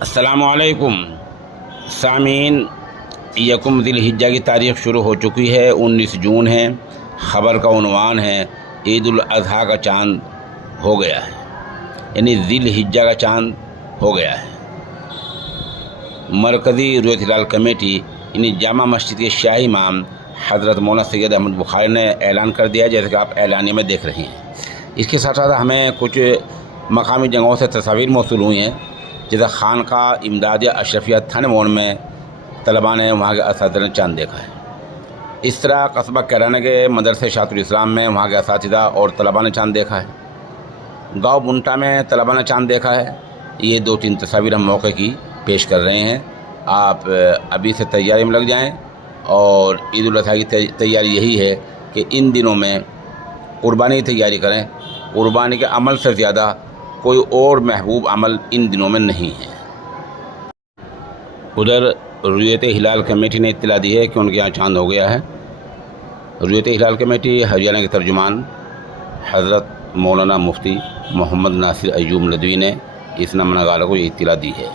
السلام علیکم سامعین، یکم ذی الحجہ کی تاریخ شروع ہو چکی ہے۔ 19 جون ہے۔ خبر کا عنوان ہے عید الاضحیٰ کا چاند ہو گیا ہے، یعنی ذی الحجہ کا چاند ہو گیا ہے۔ مرکزی رؤیت ہلال کمیٹی یعنی جامع مسجد کے شاہی امام حضرت مولانا سید احمد بخاری نے اعلان کر دیا، جیسے کہ آپ اعلانیے میں دیکھ رہے ہیں۔ اس کے ساتھ ساتھ ہمیں کچھ مقامی جگہوں سے تصاویر موصول ہوئی ہیں، جیسے خانقاہ امدادیہ اشرفیہ تھانہ موڑ میں طلباء نے وہاں کے اساتذہ نے چاند دیکھا ہے۔ اس طرح قصبہ کیرانہ کے مدرسہ شاعت الاسلام میں وہاں کے اساتذہ اور طلباء نے چاند دیکھا ہے۔ گاؤں بنٹا میں طلباء نے چاند دیکھا ہے۔ یہ 2-3 تصاویر ہم موقع کی پیش کر رہے ہیں۔ آپ ابھی سے تیاری میں لگ جائیں، اور عید الاضحیٰ کی تیاری یہی ہے کہ ان دنوں میں قربانی کی تیاری کریں۔ قربانی کے عمل سے زیادہ کوئی اور محبوب عمل ان دنوں میں نہیں ہے۔ ادھر رؤیت ہلال کمیٹی نے اطلاع دی ہے کہ ان کے یہاں چاند ہو گیا ہے۔ رؤیت ہلال کمیٹی ہریانہ کے ترجمان حضرت مولانا مفتی محمد ناصر ایوب ندوی نے اس نامہ نگار کو یہ اطلاع دی ہے۔